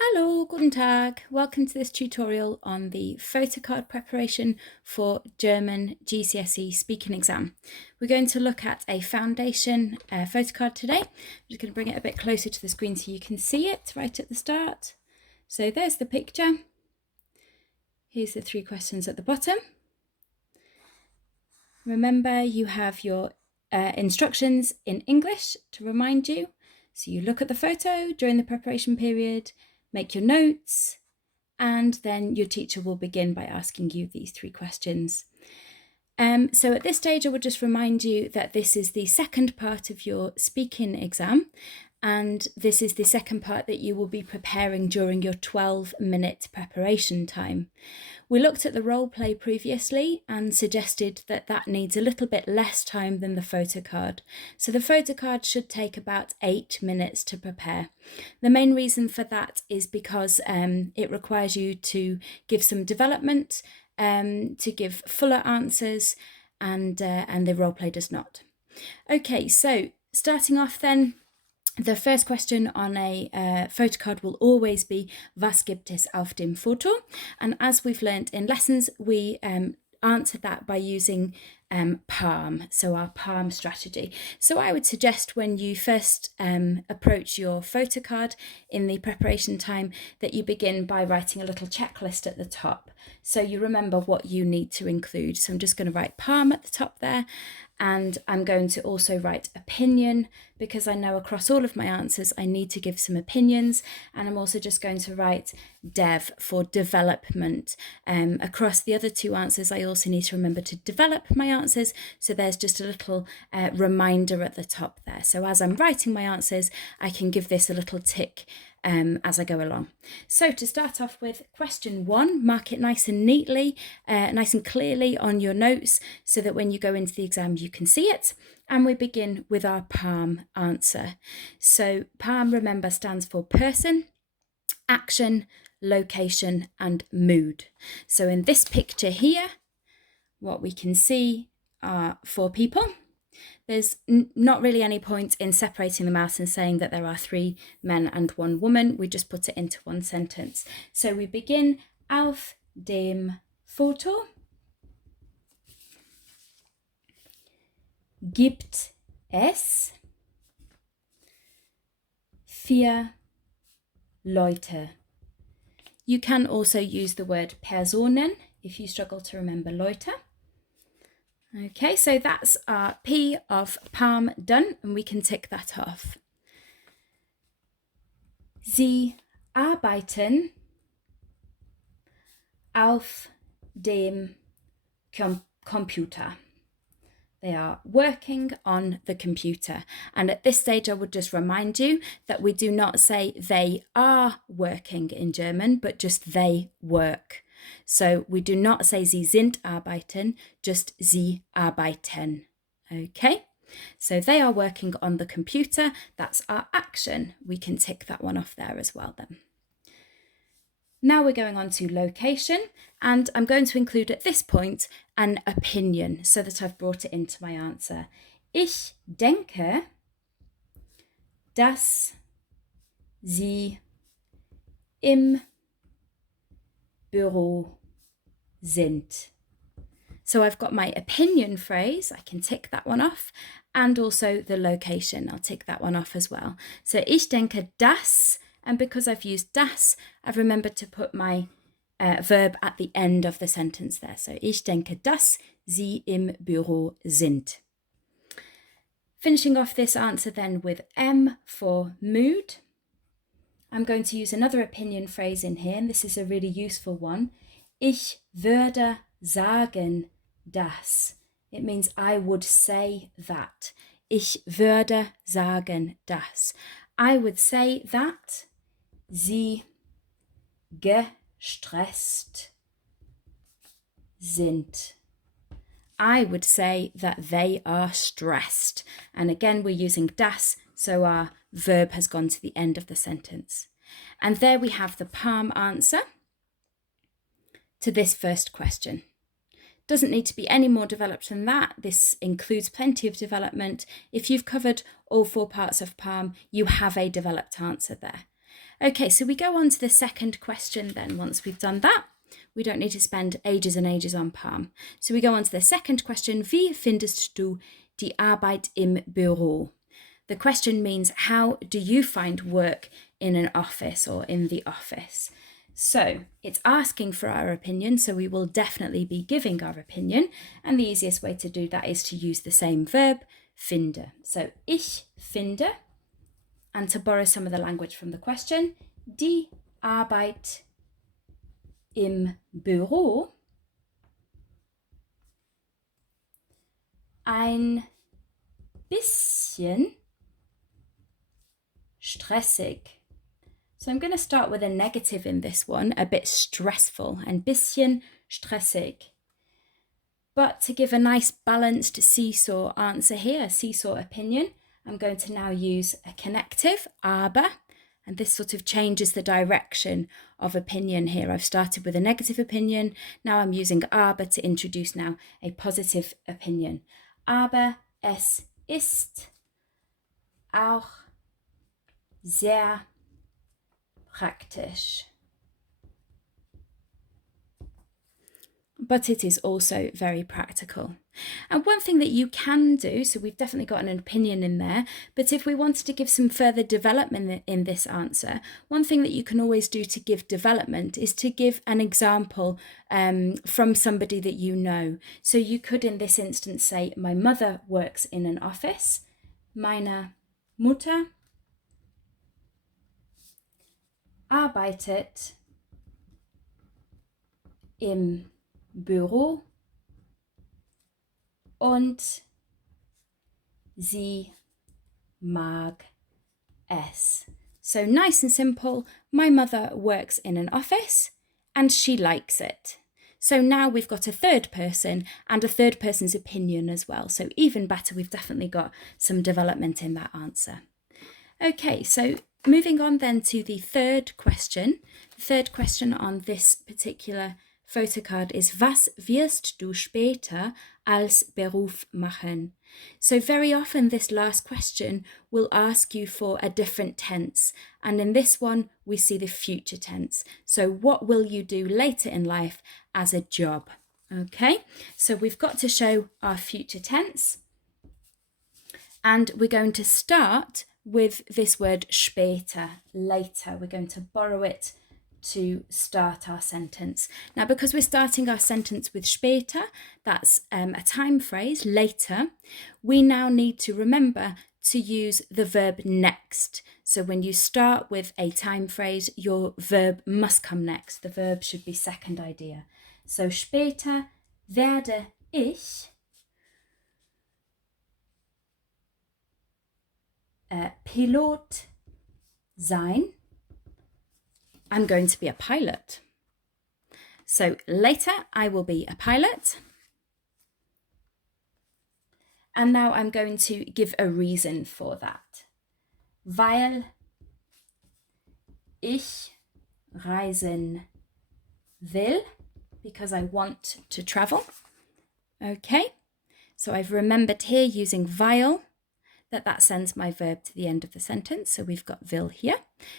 Hallo, guten Tag. Welcome to this tutorial on the photocard preparation for German GCSE Speaking Exam. We're going to look at a foundation photocard today. I'm just going to bring it a bit closer to the screen so you can see it right at the start. So there's the picture. Here's the 3 questions at the bottom. Remember, you have your instructions in English to remind you. So you look at the photo during the preparation period, make your notes, and then your teacher will begin by asking you these 3 questions. So at this stage, I would just remind you that this is the second part of your speaking exam, and this is the second part that you will be preparing during your 12-minute preparation time. We looked at the role play previously and suggested that that needs a little bit less time than the photocard. So the photocard should take about 8 minutes to prepare. The main reason for that is because it requires you to give some development, to give fuller answers, and the role play does not. Okay, so starting off then, the first question on a photocard will always be Was gibt es auf dem Foto? And as we've learnt in lessons, we answer that by using PALM, so our PALM strategy. So I would suggest when you first approach your photocard in the preparation time that you begin by writing a little checklist at the top. So you remember what you need to include. So I'm just going to write PALM at the top there. And I'm going to also write opinion because I know across all of my answers I need to give some opinions, and I'm also just going to write dev for development. Across the other 2 answers I also need to remember to develop my answers, so there's just a little reminder at the top there. So as I'm writing my answers I can give this a little tick as I go along. So to start off with, question 1, mark it nice and neatly, nice and clearly on your notes so that when you go into the exam you can see it. And we begin with our PALM answer. So PALM, remember, stands for person, action, location and mood. So in this picture here, what we can see are 4 people. There's not really any point in separating them out and saying that there are 3 men and 1 woman. We just put it into one sentence. So we begin auf dem Foto gibt es 4 Leute. You can also use the word Personen if you struggle to remember Leute. Okay, so that's our P of PALM done, and we can tick that off. Sie arbeiten auf dem Computer. They are working on the computer. And at this stage, I would just remind you that we do not say they are working in German, but just they work. So we do not say Sie sind arbeiten, just Sie arbeiten. Okay? So they are working on the computer. That's our action. We can tick that one off there as well then. Now we're going on to location, and I'm going to include at this point an opinion so that I've brought it into my answer. Ich denke, dass Sie im Büro sind. So I've got my opinion phrase, I can tick that one off, and also the location, I'll tick that one off as well. So ich denke, dass, and because I've used das, I've remembered to put my verb at the end of the sentence there. So ich denke, dass Sie im Büro sind. Finishing off this answer then with M for mood. I'm going to use another opinion phrase in here, and this is a really useful one. Ich würde sagen, dass. It means I would say that. Ich würde sagen, dass. I would say that Sie gestresst sind. I would say that they are stressed. And again, we're using das, so our verb has gone to the end of the sentence. And there we have the PALM answer to this first question. Doesn't need to be any more developed than that. This includes plenty of development. If you've covered all 4 parts of PALM, you have a developed answer there. Okay, so we go on to the second question then once we've done that. We don't need to spend ages and ages on Palm. So we go on to the second question. Wie findest du die Arbeit im Büro? The question means, how do you find work in an office or in the office? So it's asking for our opinion, so we will definitely be giving our opinion. And the easiest way to do that is to use the same verb, finde. So ich finde, and to borrow some of the language from the question, die Arbeit im Büro ein bisschen stressig. So I'm going to start with a negative in this one, a bit stressful, ein bisschen stressig. But to give a nice balanced seesaw answer here, a seesaw opinion, I'm going to now use a connective, aber, and this sort of changes the direction of opinion here. I've started with a negative opinion, now I'm using aber to introduce now a positive opinion. Aber es ist auch sehr praktisch. But it is also very practical. And one thing that you can do, so we've definitely got an opinion in there, but if we wanted to give some further development in this answer, one thing that you can always do to give development is to give an example from somebody that you know. So you could in this instance say, my mother works in an office. Meine Mutter arbeitet im Büro und sie mag es. So nice and simple, my mother works in an office and she likes it. So now we've got a third person and a third person's opinion as well. So even better, we've definitely got some development in that answer. Okay, so moving on then to the third question. The third question on this particular photocard is, was wirst du später als Beruf machen? So very often this last question will ask you for a different tense. And in this one, we see the future tense. So what will you do later in life as a job? Okay, so we've got to show our future tense. And we're going to start with this word später, later. We're going to borrow it to start our sentence. Now, because we're starting our sentence with später, that's a time phrase, later, we now need to remember to use the verb next. So when you start with a time phrase, your verb must come next. The verb should be second idea. So später werde ich Pilot sein. I'm going to be a pilot. So later I will be a pilot. And now I'm going to give a reason for that. Weil ich reisen will, because I want to travel. Okay, so I've remembered here using weil, that sends my verb to the end of the sentence. So we've got will here.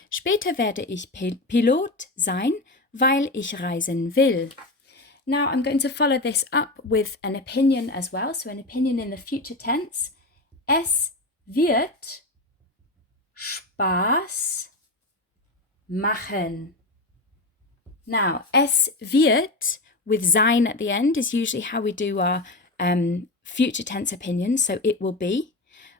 Später werde ich Pilot sein, weil ich reisen will. Now I'm going to follow this up with an opinion as well. So an opinion in the future tense. Es wird Spaß machen. Now, es wird with sein at the end is usually how we do our future tense opinions. So it will be.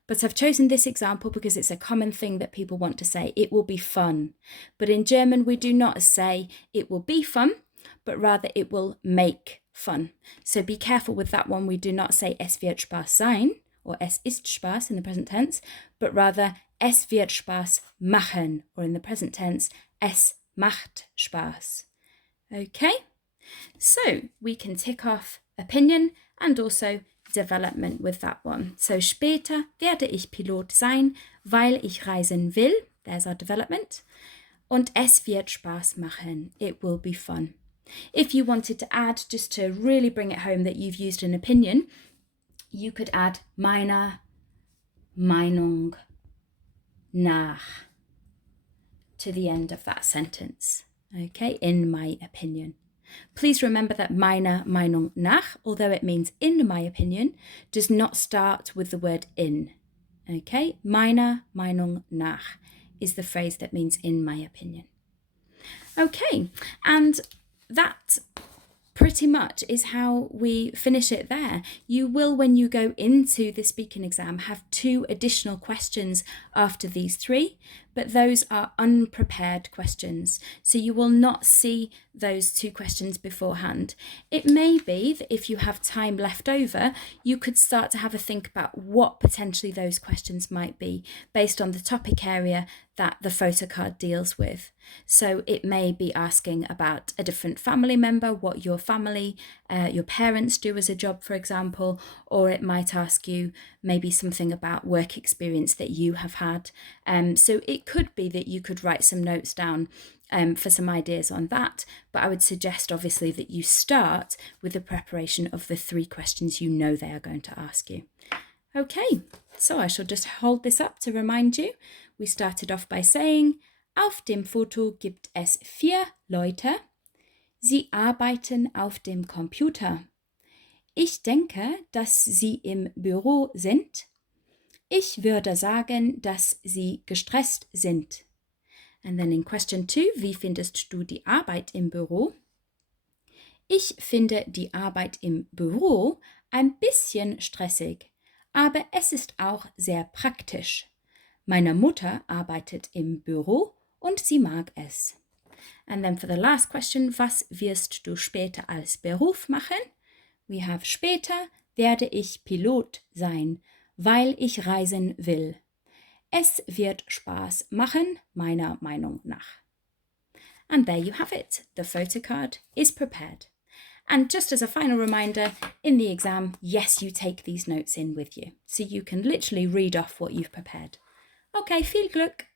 But I've chosen this example because it's a common thing that people want to say, it will be fun. But in German, we do not say it will be fun, but rather it will make fun. So be careful with that one. We do not say es wird Spaß sein or es ist Spaß in the present tense, but rather es wird Spaß machen, or in the present tense, es macht Spaß. Okay, so we can tick off opinion and also development with that one. So später werde ich Pilot sein, weil ich reisen will. There's our development. Und es wird Spaß machen. It will be fun. If you wanted to add, just to really bring it home that you've used an opinion, you could add meiner Meinung nach to the end of that sentence. Okay, in my opinion. Please remember that meiner Meinung nach, although it means in my opinion, does not start with the word in. Okay, meiner Meinung nach is the phrase that means in my opinion. Okay, and that pretty much is how we finish it there. You will, when you go into the speaking exam, have 2 additional questions after these 3, but those are unprepared questions. So you will not see those 2 questions beforehand. It may be that if you have time left over, you could start to have a think about what potentially those questions might be based on the topic area that the photo card deals with. So it may be asking about a different family member, what your family, your parents do as a job, for example, or it might ask you maybe something about work experience that you have had. So it could be that you could write some notes down for some ideas on that, but I would suggest obviously that you start with the preparation of the 3 questions you know they are going to ask you. Okay, so I shall just hold this up to remind you. We started off by saying, auf dem Foto gibt es 4 Leute. Sie arbeiten auf dem Computer. Ich denke, dass sie im Büro sind. Ich würde sagen, dass sie gestresst sind. And then in question 2, wie findest du die Arbeit im Büro? Ich finde die Arbeit im Büro ein bisschen stressig, aber es ist auch sehr praktisch. Meine Mutter arbeitet im Büro und sie mag es. And then for the last question, was wirst du später als Beruf machen? We have später werde ich Pilot sein, weil ich reisen will. Es wird Spaß machen, meiner Meinung nach. And there you have it. The photo card is prepared. And just as a final reminder, in the exam, yes, you take these notes in with you. So you can literally read off what you've prepared. Okay, viel Glück!